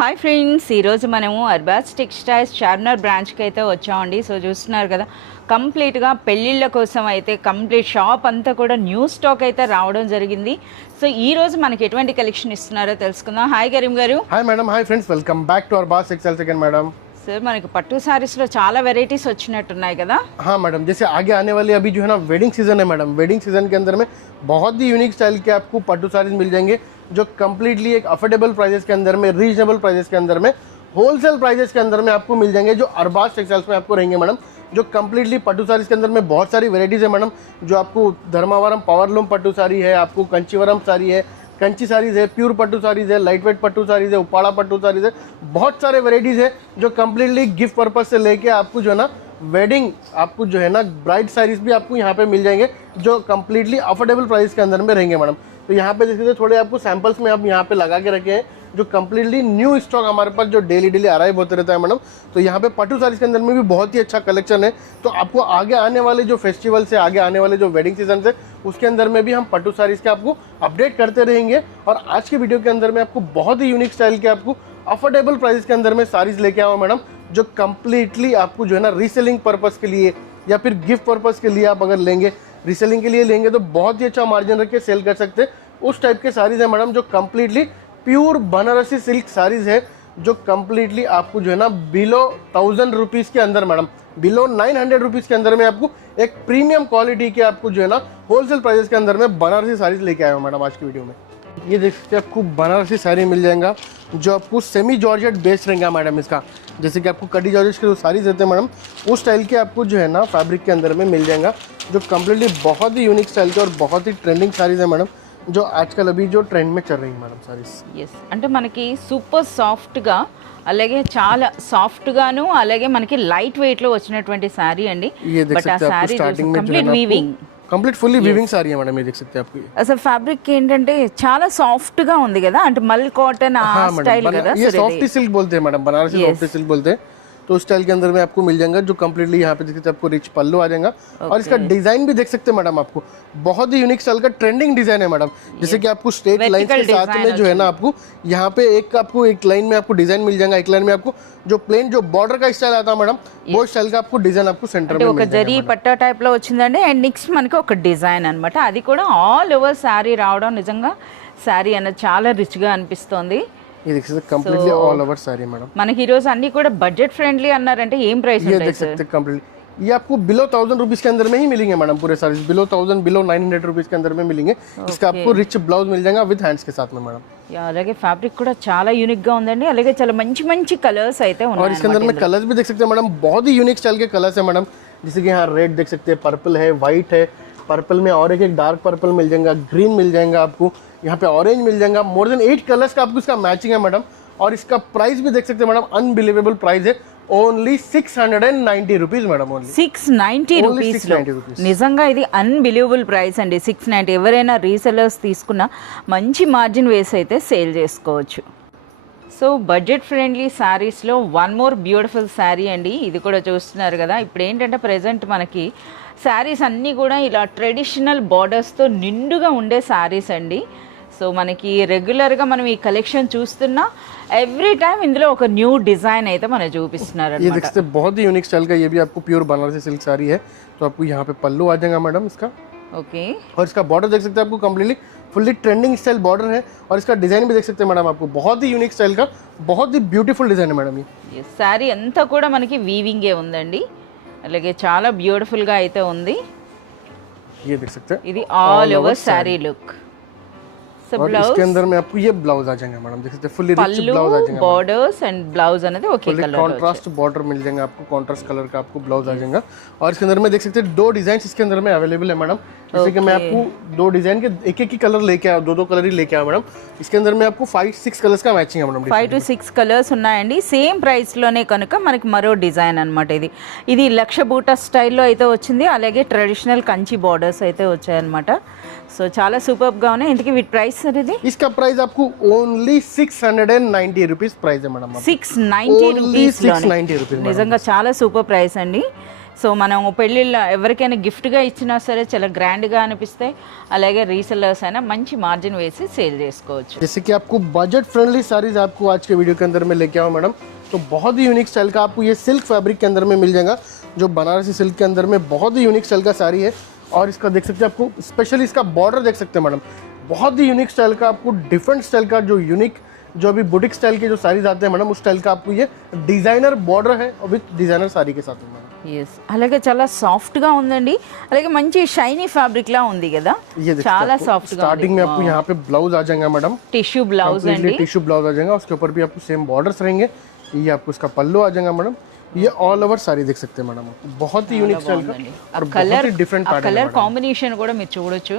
Hi friends, ఈరోజు మనము Arbaaz textiles Charminar బ్రాంచ్కి అయితే వచ్చామండి. సో చూస్తున్నారు కదా, కంప్లీట్గా పెళ్ళిళ్ళ కోసం అయితే కంప్లీట్ షాప్ అంతా కూడా న్యూ స్టాక్ అయితే రావడం జరిగింది. సో ఈ రోజు మనకి ఎటువంటి కలెక్షన్ ఇస్తున్నారో తెలుసుకుందాం. Hi Karim garu. Hi madam. Hi friends, welcome back to Arbaz textiles again madam. Sir మనకి పట్టు సారీస్లో చాలా వెరైటీస్ వచ్చినట్టున్నాయి కదా. हाँ मैडम, जैसे आगे आने वाली अभी जो है ना वेडिंग सीजन है मैडम. वेडिंग सीजन के अंदर में बहुत ही यूनिक स्टाइल के आपको पट्टू साड़ीज मिल जाएंगे जो कम्प्लीटली एक अफोर्डेबल प्राइजेस के अंदर में, रीजनेबल प्राइजेस के अंदर में, होलसेल प्राइजेस के अंदर में आपको मिल जाएंगे जो अरबाज टेक्सटाइल्स में आपको रहेंगे मैडम. जो कम्प्लीटली पट्टू साड़ीज के अंदर में बहुत सारी वेराइटीज़ है मैडम. जो आपको धर्मावरम पावरलूम पट्टू साड़ी है, आपको कंचीवरम साड़ी है, कंची साड़ीज़ है, प्योर पट्टू साड़ीज़ है, लाइट वेट पट्टू साड़ीज़ है, उपाड़ा पट्टू साड़ीज़ है. बहुत सारे वेराइटीज़ है जो कम्प्लीटली गिफ्ट पर्पज से लेके आपको जो है ना वेडिंग, आपको जो है ना ब्राइड साड़ीज़ भी आपको यहाँ पे मिल जाएंगे जो कम्प्लीटली अफोर्डेबल प्राइस के अंदर में रहेंगे मैडम. तो यहाँ पे देखिए थोड़े आपको सैंपल्स में आप यहाँ पे लगा के रखे हैं जो कम्प्लीटली न्यू स्टॉक हमारे पास जो डेली अराइव होते रहता है मैडम. तो यहाँ पे पट्टू साड़ीज़ के अंदर में भी बहुत ही अच्छा कलेक्शन है. तो आपको आगे आने वाले जो फेस्टिवल से, आगे आने वाले जो वेडिंग सीजन से, उसके अंदर में भी हम पट्टू साड़ीज़ के आपको अपडेट करते रहेंगे. और आज के वीडियो के अंदर में आपको बहुत ही यूनिक स्टाइल के आपको अफोर्डेबल प्राइस के अंदर में साड़ीज़ लेके आओ मैडम. जो कम्प्लीटली आपको जो है ना रीसेलिंग पर्पज़ के लिए या फिर गिफ्ट पर्पज़ के लिए आप अगर लेंगे, रीसेलिंग के लिए लेंगे तो बहुत ही अच्छा मार्जिन रख के सेल कर सकते हैं. उस टाइप के साड़ीज़ है मैडम जो completely pure Banarasi silk saris है जो कम्प्लीटली आपको जो है ना बिलो 1000 रुपीज़ के अंदर मैडम, बिलो 900 रुपीज़ के अंदर में आपको एक प्रीमियम क्वालिटी के आपको जो है ना होलसेल प्राइस के अंदर में बनारसी साड़ीज़ लेके आए हो मैडम आज की वीडियो में. ये देख सकते हैं आपको बनारसी साड़ी मिल जाएगा जो आपको सेमी जॉर्जेट बेस्ड रहेगा मैडम. इसका जैसे कि आपको कटी जॉर्जेट के जो साड़ीज़ रहते हैं मैडम, उस स्टाइल के आपको जो है ना फैब्रिक के अंदर में मिल जाएगा जो कम्प्लीटली बहुत ही यूनिक स्टाइल के और बहुत ही ट्रेंडिंग साड़ीज़ है मैडम जो आजकल अभी जो ट्रेंड में चल रही है मैडम सारीస్. ఎస్, అంటే మనకి సూపర్ సాఫ్ట్గా, అలాగే చాలా సాఫ్ట్గాను, అలాగే మనకి లైట్ వెయిట్లో వచ్చినటువంటి శారీ అండి. ये देख బట్ ఆ सकते हैं आपको శారీ स्टार्टिंग में जो है కంప్లీట్ ना weaving, complete fully weaving sari है मैडम. ये देख सकते हैं आपको. అసలు ఫ్యాబ్రిక్ ఏంటంటే చాలా సాఫ్ట్ గా ఉంది కదా, అంటే మల్ కాటన్ ఆ हाँ స్టైల్ मैडम, కదా. ये सॉफ्टी सिल्क बोलते हैं मैडम, बनारसी सॉफ्टी सिल्क बोलते हैं. तो उस स्टाइल के अंदर में आपको मिल जाएगा जो कम्प्लीटली यहाँ पे देख सकते हैं आपको रिच पल्लू आ जाएगा. और इसका डिजाइन भी देख सकते हैं मैडम, आपको बहुत ही यूनिक स्टाइल का ट्रेंडिंग डिजाइन है मैडम. जैसे कि आपको स्ट्रेट लाइन के साथ में जो है ना आपको यहाँ पे आपको एक लाइन में आपको डिजाइन मिल जाएगा. एक लाइन में आपको जो प्लेन जो बॉर्डर का स्टाइल आता है मैडम, वो स्टाइल का आपको डिजाइन आपको सेंटर में ఒక జరీ పట్టా టైప్ లో వచ్చిందండి. అండ్ నెక్స్ట్ మనకి ఒక డిజైన్ అన్నమాట, అది కూడా ఆల్ ఓవర్ శారీ రావడం నిజంగా శారీ అన్నది చాలా రిచ్ గా అనిపిస్తుంది. ये देख सकते completely all over sari madam. మనకి ఈ రోజు అన్ని కూడా బడ్జెట్ ఫ్రెండ్లీ అన్నారంటే ఏం ప్రైస్ ये ఉంటాయి देख సార్? सकते कंप्लीटली ये आपको बिलो 1000 रुपीज़ के अंदर में ही मिलेंगे मैडम. पूरे साड़ीज बिलो 1000, बिलो 900 रुपीज़ के अंदर में मिलेंगे. इसका आपको रिच ब्लाउज मिल जाएगा विद हैंड्स के साथ में मैडम. అలాగే ఫ్యాబ్రిక్ కూడా చాలా యూనిక్ గా ఉందండి. అలాగే చాలా మంచి మంచి కలర్స్ అయితే ఉన్నాయి. और इसके अंदर में कलर्स भी देख सकते हैं मैडम, बहुत ही यूनिक स्टाइल के कलर्स है मैडम. जैसे कि यहाँ रेड देख सकते हैं, पर्पल है, वाइट है, पर्पल में और एक डार्क पर्पल मिल जाएगा, ग्रीन मिल जाएगा आपको, यहाँ पे ऑरेंज मिल जाएगा. मोर देन 8 कलर्स का आपको इसका मैचिंग है मैडम. और इसका प्राइस भी देख सकते हैं मैडम, अनबिलीवेबल प्राइस है, only 690 rupees madam. Only 690 rupees లో నిజంగా ఇది అన్బిలీవబుల్ ప్రైస్ అండి. 690. ఎవరైనా రీసెలర్స్ తీసుకున్న మంచి మార్జిన్ వేసి అయితే సేల్ చేసుకోవచ్చు. సో బడ్జెట్ ఫ్రెండ్లీ శారీస్లో వన్ మోర్ బ్యూటిఫుల్ శారీ అండి. ఇది కూడా చూస్తున్నారు కదా. ఇప్పుడు ఏంటంటే ప్రజెంట్ మనకి శారీస్ అన్నీ కూడా ఇలా ట్రెడిషనల్ బార్డర్స్తో నిండుగా ఉండే శారీస్ అండి. సో మనకి రెగ్యులర్గా మనం ఈ కలెక్షన్ చూస్తున్నా ఎవ్రీ టైం ఇందులో ఒక న్యూ డిజైన్ అయితే మనకు చూపిస్తున్నారు. ये देख सकते हैं बहुत ही यूनिक स्टाइल का, ये भी आपको प्योर बनारसी सिल्क साड़ी है. तो आपको यहाँ पे पल्लू आ जाएगा मैडम इसका. ओके. और इसका बॉर्डर देख सकते हैं आपको completely fully trending style border है. और इसका डिजाइन भी देख सकते हैं मैडम, आपको बहुत ही यूनिक स्टाइल का, बहुत ही ब्यूटीफुल डिजाइन है मैडम. ये శారీ అంతా కూడా మనకి వీవింగే ఉందండి. అలాగే చాలా బ్యూటిఫుల్గా అయితే ఉంది. ये देख सकते हैं ఇది ఆల్ ఓవర్ శారీ లుక్. और इसके अंदर में आपको ये ब्लाउज आ जाएंगे मैडम. देख सकते हैं फुल्ली रिच ब्लाउज आ जाएगा. बॉर्डर्स एंड ब्लाउज అనేది ఒకే కలర్ లో कॉन्ट्रास्ट बॉर्डर मिल जाएगा आपको, कॉन्ट्रास्ट कलर का आपको ब्लाउज आ जाएगा. और इसके अंदर में देख सकते हैं 2 डिजाइन इसके अंदर में अवेलेबल है मैडम. जैसे कि मैं आपको 2 डिजाइन के एक ही कलर लेके आया, 2 कलर ही लेके आया मैडम. इसके अंदर में आपको 5-6 कलर्स का मैचिंग है मैडम. 5 to 6 కలర్స్ ఉన్నాయండి. సేమ్ ప్రైస్ లోనే కనుక మనకి మరో డిజైన్ అన్నమాట. ఇది లక్ష బూట స్టైల్లో అయితే వచ్చింది. అలాగే ట్రెడిషనల్ కంచి బార్డర్స్ అయితే వచ్చాయన్నమాట. సో చాలా సూపర్ గా ఉన్నాయి. ఇంతకీ వీటి ప్రైస్ సార్? ఇది इसका प्राइस आपको ओनली 690 रुपीस प्राइस है मैडम. 690 రూపీస్. ₹690 నిజంగా చాలా సూపర్ ప్రైస్ అండి. సో మనం పెళ్ళిళ్ళ ఎవరికైనా గిఫ్ట్గా ఇచ్చినా సరే చాలా గ్రాండ్గా అనిపిస్తాయి, అలాగే రీసెలర్స్ అయినా మంచి మార్జిన్ వేసి సేల్ చేసుకోవచ్చు. जैसे कि आपको बजट फ्रेंडली साड़ीज आपको आज के वीडियो के अंदर में लेके आओ मैडम, तो बहुत ही यूनिक स्टाइल का आपको ये सिल्क फैब्रिक के अंदर में मिल जाएगा, जो बनारसी सिल्क के अंदर में बहुत ही यूनिक स्टाइल का साड़ी है। और इसका देख सकते हैं आपको स्पेशली इसका बॉर्डर देख सकते हैं मैडम, बहुत ही यूनिक स्टाइल का आपको डिफरेंट स्टाइल का जो यूनिक जो अभी बुटीक स्टाइल के जो साड़ीज आते हैं मैडम, उस स्टाइल का आपको ये डिजाइनर बॉर्डर है और विथ डिजाइनर साड़ी के साथ में मैडम। ఎస్, అలాగే చాలా సాఫ్ట్గా ఉందండి, అలాగే మంచి షైనీ ఫ్యాబ్రిక్ లా ఉంది కదా, ये देखिए చాలా आपको సాఫ్ట్గా स्टार्टिंग में आपको यहाँ पे ब्लाउज आ जाएगा मैडम, టిష్యూ బ్లౌజ్ అండి. टिश्यू ब्लाउज आ जाएगा, उसके ऊपर भी आपको सेम बॉर्डर्स रहेंगे। ये आपको इसका पल्लू आ जाएगा मैडम, ये ऑल ओवर साड़ी देख सकते हैं मैडम, बहुत ही यूनिक स्टाइल का और बहुत ही डिफरेंट पैटर्न కలర్ కాంబినేషన్ కూడా మీరు చూడొచ్చు.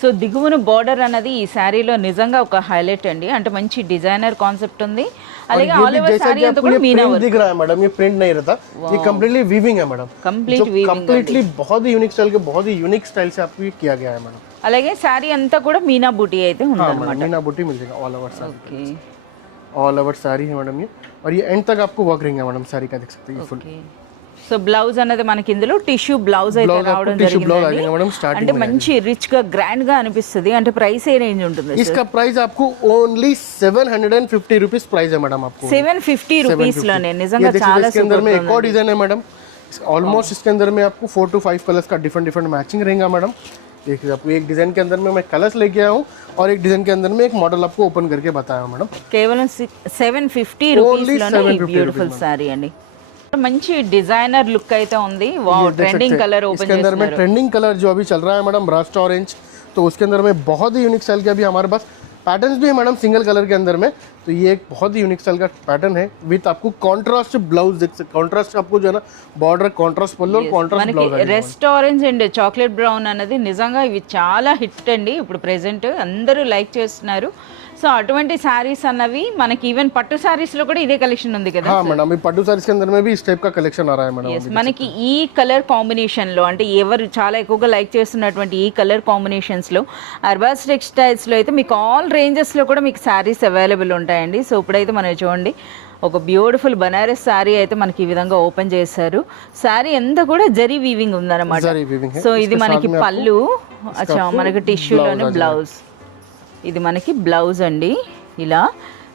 సో దిగువన బార్డర్ అన్నది ఈ శారీలో నిజంగా ఒక హైలైట్ అండి, అంటే మంచి డిజైనర్ కాన్సెప్ట్ ఉంది. అలాగే ఆల్ ఓవర్ శారీ అంతా కూడా మీనా వర్క్ दिख रहा है मैडम, ये प्रिंट नहीं रहता, ये कंप्लीटली वीविंग है मैडम, కంప్లీట్ వీవింగ్. कंप्लीटली बहुत ही यूनिक स्टाइल के बहुत ही यूनिक स्टाइल से आपको ये किया गया है मैडम। అలాగే శారీ అంతా కూడా మీనా బూటీ అయితే हाँ ఉందన్నమాట. मैडम, मीना बूटी मिल जाएगा all over sari, okay all over sari है मैडम ये, और ये एंड तक आपको वर्क रहेगा मैडम साड़ी का, देख सकते हैं ये फुल ఓకే. సో బ్లౌజ్ అనేది మనకి ఇందులో టిష్యూ బ్లౌజ్ అయితే ब्लाउज రావడం आपको टिश्यू ब्लाउज आ జరిగింది. जाएगा मैडम स्टार्टिंग అంటే में। మంచి రిచ్ గా గ్రాండ్ గా అనిపిస్తుంది. అంటే ప్రైస్ ఏ రేంజ్ ఉంటుంది? इसका प्राइस आपको ओनली 750 रुपीज प्राइस है मैडम आपको। 750 రూపీస్ లోనే ये నిజంగా देखिए చాలా इसके अंदर में సూపర్ एक और डिजाइन है मैडम, ऑलमोस्ट इसके अंदर में आपको 4 to 5 कलर्स का डिफरेंट मैचिंग रहेगा मैडम। देखिए आपको एक डिजाइन के अंदर में मैं कलर्स लेके आया हूँ और एक डिजाइन के अंदर में एक मॉडल आपको ओपन करके बताया हूँ मैडम। కేవలం 750 రూపీస్ లోనే బ్యూటిఫుల్ సారీ అండి. మంచి డిజైనర్ లుక్ అయితే ఉంది. వావ్, ట్రెండింగ్ కలర్ ఓపెన్ इसके अंदर में చేస్తున్నారు. ट्रेंडिंग कलर जो अभी चल रहा है मैडम रस्ट ऑरेंज, तो उसके अंदर में बहुत ही यूनिक स्टाइल के अभी हमारे पास पैटर्न्स भी है मैडम सिंगल कलर के अंदर में। तो ये एक बहुत ही यूनिक स्टाइल का पैटर्न है विथ आपको कॉन्ट्रास्ट ब्लाउज देख सकते, कॉन्ट्रास्ट आपको जो है ना बॉर्डर कॉन्ट्रास्ट पल्लू और कॉन्ट्रास्ट మనకి blouse rest orange and chocolate brown అనేది నిజంగా ఇవి చాలా హిట్ అండి ఇప్పుడు ప్రెసెంట్, అందరూ లైక్ చేస్తున్నారు. సో అటువంటి శారీస్ అన్నవి మనకి ఈవెన్ పట్టు శారీస్ లో కూడా ఇదే కలెక్షన్ ఉంది కదా. हाँ मैडम, ये पट्टू सारीज के अंदर में भी इस टाइप का कलेक्शन आ रहा है मैडम। Yes, మనకి ఈ కలర్ కాంబినేషన్ లో అంటే ఎవరు చాలా ఎక్కువగా లైక్ చేస్తున్నటువంటి ఈ కలర్ కాంబినేషన్స్ లో అర్బాస్ టెక్స్టైల్స్ లో అయితే మీకు ఆల్ రేంజెస్ లో కూడా మీకు శారీస్ అవైలబుల్ ఉంటాయండి. సో ఇప్పుడైతే మనం చూడండి ఒక బ్యూటిఫుల్ బనారస్ శారీ అయితే మనకి ఈ విధంగా ఓపెన్ చేశారు. శారీ అంతా కూడా జరీ వీవింగ్ ఉందన్నమాట. जरी वीविंग है। సో ఇది మనకి పళ్ళు, అచ్చా మనకి టిష్యూలోనే బ్లౌజ్, ఇది మనకి బ్లౌజ్ అండి ఇలా.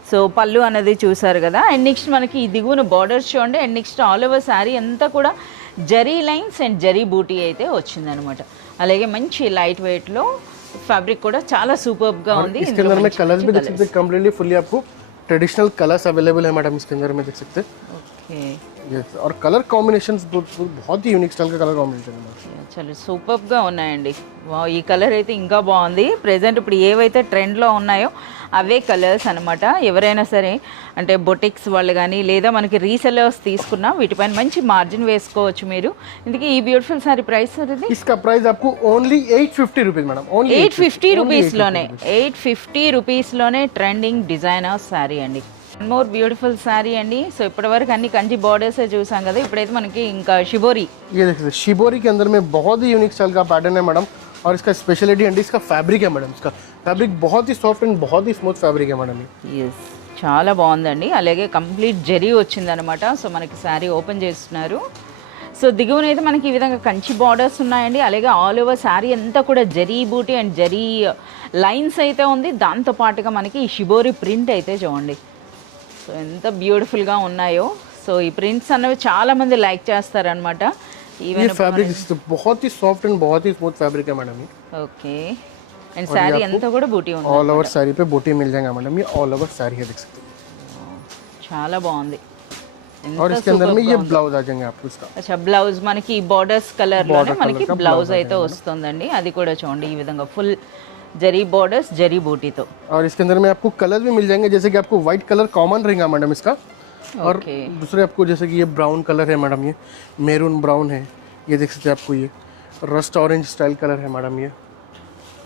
సో పళ్ళు అనేది చూసారు కదా. అండ్ నెక్స్ట్ మనకి ఈ దిగువన బార్డర్స్ చూడండి. And next all over sari అంతా కూడా జరీ లైన్స్ అండ్ జరీ బూటీ అయితే వచ్చిందనమాట. అలాగే మంచి లైట్ వెయిట్లో ఫ్యాబ్రిక్ కూడా చాలా సూపర్గా ఉంది. इसके अंदर में कलर्स भी देख सकते हैं, कंप्लीटली फुली आपको ट्रेडिशनल कलर्स अवेलेबल है मैडम इसके अंदर में देख सकते हैं। ఓకే, यस, और कलर कॉम्बिनेशंस बहुत ही यूनिक स्टाइल का कलर कॉम्बिनेशन है। చాలా సూపర్గా ఉన్నాయండి. ఈ కలర్ అయితే ఇంకా బాగుంది. ప్రెజెంట్ ఇప్పుడు ఏవైతే ట్రెండ్లో ఉన్నాయో అవే కలర్స్ అనమాట. ఎవరైనా సరే అంటే బొటిక్స్ వాళ్ళు కానీ లేదా మనకి రీసెలర్స్ తీసుకున్నా వీటిపైన మంచి మార్జిన్ వేసుకోవచ్చు మీరు. ఇందుకే ఈ బ్యూటిఫుల్ సారీ ప్రైస్ ఇది इसका प्राइस आपको ओनली 850 रुपीज मैडम, ओनली 850 రూపీస్లోనే 850 రూపీస్లోనే ట్రెండింగ్ డిజైనర్ శారీ అండి. మోర్ బ్యూటిఫుల్ శారీ అండి. సో ఇప్పటివరకు అన్ని కంచి బార్డర్స్ చూసాం కదా, ఇప్పుడైతే మనకి ఇంకా షిబోరి. ये देखिए शिबोरी के अंदर में बहुत ही यूनिक स्टाइल का पैटर्न है मैडम, और इसका स्पेशलिटी एंड इसका फैब्रिक है मैडम, इसका फैब्रिक बहुत ही सॉफ्ट एंड बहुत ही स्मूथ फैब्रिक है मैडम। ఎస్, చాలా బాగుందండి. అలాగే కంప్లీట్ జరీ వచ్చిందనమాట. సో మనకి శారీ ఓపెన్ చేస్తున్నారు. సో దిగువన అయితే మనకి ఈ విధంగా కంచి బార్డర్స్ ఉన్నాయండి. అలాగే ఆల్ ఓవర్ శారీ అంతా కూడా జరీ బూటీ అండ్ జరీ లైన్స్ అయితే ఉంది. దాంతోపాటుగా మనకి ఈ షిబోరి ప్రింట్ అయితే చూడండి. సో ఎంత బ్యూటిఫుల్గా ఉన్నాయో. సో ఈ ప్రింట్స్ అన్నవి చాలామంది లైక్ చేస్తారనమాట. ये ఈవెన్ फैब्रिक बहुत ही सॉफ्ट एंड बहुत ही स्मूथ फैब्रिक है मैडम ये। ఓకే, అండ్ శారీ అంతా కూడా బూటీ ఉంది. ऑल ओवर साड़ी पे बूटी मिल जाएगा मैडम, ये ऑल ओवर साड़ी है देख सकते हैं। చాలా బాగుంది. और इसके अंदर में ये ब्लाउज आ जाएंगे आपको इसका। అచ్చా, బ్లౌజ్ మనకి బార్డర్స్ కలర్ లోనే మనకి బ్లౌజ్ అయితే వస్తుందండి. అది కూడా చూడండి ఈ విధంగా ఫుల్ జరీ బార్డర్స్ జరీ బూటీతో. और इसके अंदर में आपको कलर भी मिल जाएंगे, जैसे कि आपको व्हाइट कलर कॉमन रहेगा मैडम इसका, और ओके, दूसरे आपको जैसे कि ये ब्राउन कलर है मैडम, ये मैरून ब्राउन है, ये देख सकते हैं आपको ये रस्ट ऑरेंज स्टाइल कलर है मैडम ये।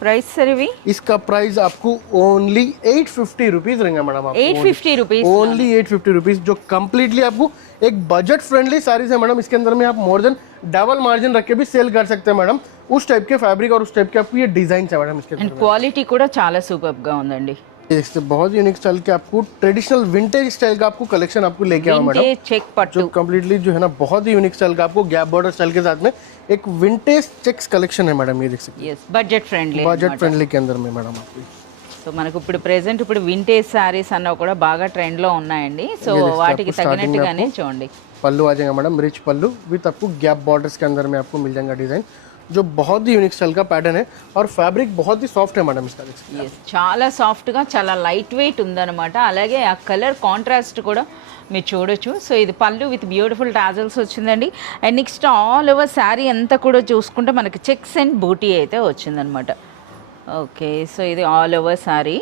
ప్రైస్ సార్ ఇవి इसका प्राइस आपको ओनली 850 रुपीज रहेगा मैडम, आपको 850 రూపీస్. ओनली 850 रुपीज, जो कम्प्लीटली आपको एक बजट फ्रेंडली साड़ीज है मैडम। इसके अंदर में आप मोर देन डबल मार्जिन रख के भी सेल कर सकते हैं मैडम, उस टाइप के फैब्रिक और उस टाइप के आपको ये डिजाइन है मैडम इसके అండ్ अंदर। క్వాలిటీ కూడా చాలా సూపర్గా ఉందండి. इससे बहुत यूनिक स्टाइल के आपको ट्रेडिशनल विंटेज स्टाइल का आपको कलेक्शन आपको लेके आओ मैडम, विंटेज చెక్ పట్టు जो कम्प्लीटली जो है ना बहुत ही यूनिक स्टाइल का आपको गैप बॉर्डर स्टाइल के साथ में एक विंटेज चेक्स कलेक्शन है मैडम, ये देख सकते ఎస్ బడ్జెట్ ఫ్రెండ్లీ हैं बजट फ्रेंडली के अंदर में मैडम आपको। సో మనకు ఇప్పుడు ప్రెసెంట్ ఇప్పుడు వింటేజ్ శారీస్ అన్న కూడా బాగా ట్రెండ్లో ఉన్నాయండి. సో వాటికి తగినట్టుగానే చూడండి पल्लू आ जाएगा मैडम, रिच पल्लू विथ आपको गैप बॉर्डर्स के अंदर में आपको मिल जाएगा डिजाइन, जो बहुत ही यूनिक स्टाइल का पैटर्न है और फैब्रिक बहुत ही सॉफ्ट है मैडम इसका। ఎస్ చాలా సాఫ్ట్గా చాలా లైట్ వెయిట్ ఉందన్నమాట. అలాగే ఆ కలర్ కాంట్రాస్ట్ కూడా మీరు చూడొచ్చు. సో ఇది పళ్ళు విత్ బ్యూటిఫుల్ టాజల్స్ వచ్చిందండి. And next all over sari అంతా కూడా చూసుకుంటే మనకి చెక్స్ అండ్ బూటీ అయితే వచ్చిందనమాట. ఓకే, సో ఇది ఆల్ ఓవర్ శారీ.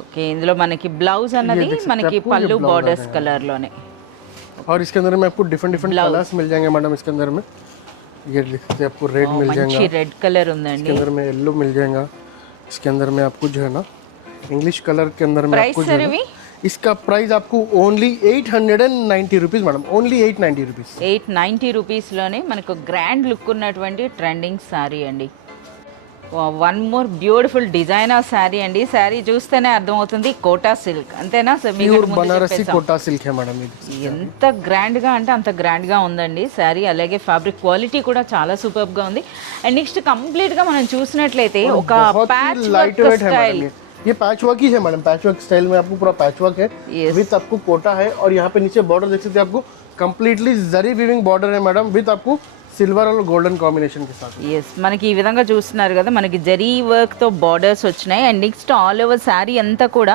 ఓకే, ఇందులో మనకి బ్లౌజ్ అన్నది మనకి పళ్ళు బార్డర్స్ కలర్ లోనే, और इसके अंदर में आपको डिफरेंट डिफरेंट कलर्स मिल जाएंगे मैडम इसके अंदर में। ये देख सकते हैं आपको रेड मिल जाएगा, మంచి రెడ్ కలర్ ఉందండి. इसके अंदर में येलो मिल जाएगा, इसके अंदर में आपको जो है ना इंग्लिश कलर के अंदर में ప్రైస్ आपको जो सर है ఇవి ना, इसका प्राइस आपको only 890 rupees madam, only 890 rupees. 890 రూపీస్లోనే మనకు గ్రాండ్ లుక్ ఉన్నటువంటి ట్రెండింగ్ శారీ అండి. One more beautiful designer sari అండి. శారీ చూస్తేనే అర్థమవుతుంది కోటా సిల్క్, అంతేనా sir? Pure Banarasi Kota silk है मैडम, ये देखिए। ఎంత గ్రాండ్గా అంటే అంత గ్రాండ్గా ఉందండి శారీ. అలాగే ఫ్యాబ్రిక్ క్వాలిటీ కూడా చాలా సూపర్గా ఉంది. అండ్ నెక్స్ట్ కంప్లీట్గా మనం చూసినట్లయితే ఒక बहुत ప్యాచ్ ही लाइट వర్క్ वेट है స్టైల్. मैडम, ये पैच वर्क ही है मैडम, पैच वर्क स्टाइल में आपको पूरा पैच वर्क है Yes. विथ आपको कोटा है, और यहाँ पे नीचे बॉर्डर देख सकते हैं आपको कंप्लीटली जरी वीविंग बॉर्डर है मैडम, विथ आपको सिल्वर और गोल्डन कॉम्बिनेशन के साथ। ఎస్, మనకి ఈ విధంగా చూస్తున్నారు కదా, మనకి జరీ వర్క్తో బార్డర్స్ వచ్చినాయి. And next all over sari అంతా కూడా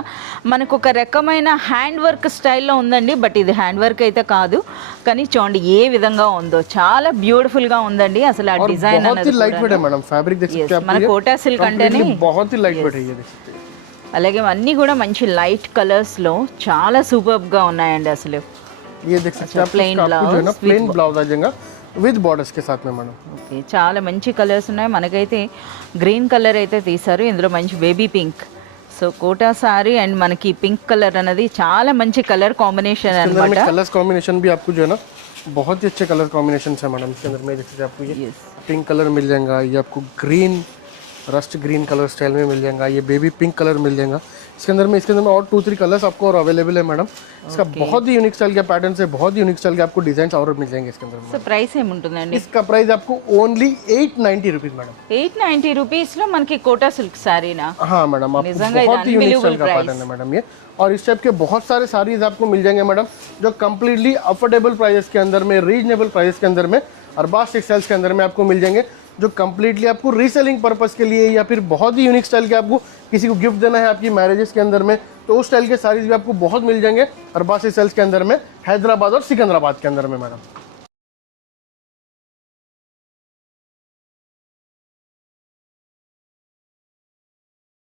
మనకు ఒక రకమైన హ్యాండ్ వర్క్ స్టైల్లో ఉందండి. బట్ ఇది హ్యాండ్ వర్క్ అయితే కాదు, కానీ చూడండి ఏ విధంగా ఉందో, చాలా బ్యూటిఫుల్గా ఉందండి. అసలు ఆ और డిజైన్ बहुत ही लाइट वेट है मैडम, फैब्रिक देख सकते हैं మన आप, కోటా సిల్క్ అంటేనే बहुत ही लाइट वेट है, ये देख सकते हैं। అలాగే అన్నీ కూడా మంచి లైట్ కలర్స్లో చాలా సూపర్గా ఉన్నాయండి. అసలు ये देख सकते हैं आप, plain इसका आपको जो है ना blouse प्लेन ब्लाउज आ जाएगा विद बॉर्डर्स के साथ में मैडम। ఓకే, చాలా మంచి కలర్స్ ఉన్నాయి. మనకైతే గ్రీన్ కలర్ అయితే తీశారు, ఇందులో మంచి baby pink. So Kota sari and మనకి పింక్ కలర్ అనేది చాలా మంచి కలర్ కాంబినేషన్ అన్నమాట. कलर्स कॉम्बिनेशन भी आपको जो है ना बहुत ही अच्छे कलर कॉम्बिनेशन है मैडम। इसके अंदर में देख सकते हैं आपको ये पिंक कलर मिल जाएगा, ये आपको green rust green colour style में मिल जाएगा, ये बेबी पिंक कलर मिल जाएगा। इसके अंदर में और 2-3 कलर्स आपको और अवेलेबल है मैडम। इसका बहुत ही यूनिक स्टाइल के पैटर्न से बहुत ही यूनिक स्टाइल के आपको डिजाइन और मिल जाएंगे इसके अंदर में। సో ప్రైస్ ఏముంటుందండి? इसका प्राइस आपको ओनली 890 रुपीज मैडम। 890 రూపీస్లో మనకి కోటా సిల్క్ సారీనా? हाँ मैडम, आपको निजंगा बहुत ही यूनिक unbelievable स्टाइल का price. पैटर्न है मैडम ये, और इस टाइप के बहुत सारे साड़ीज आपको मिल जाएंगे मैडम, जो कम्प्लीटली अफोर्डेबल प्राइस के अंदर में, रीजनेबल प्राइस के अंदर में, और बास टेक्सटाइल्स के अंदर में आपको मिल जाएंगे, जो कम्प्लीटली आपको रीसेलिंग पर्पस के लिए या फिर बहुत ही यूनिक स्टाइल के आपको किसी को गिफ्ट देना है आपकी मैरिजेस के अंदर में, तो उस स्टाइल के साड़ीज भी आपको बहुत मिल जाएंगे, और बास टेक्सटाइल्स के अंदर में हैदराबाद और सिकंदराबाद के अंदर में मैडम।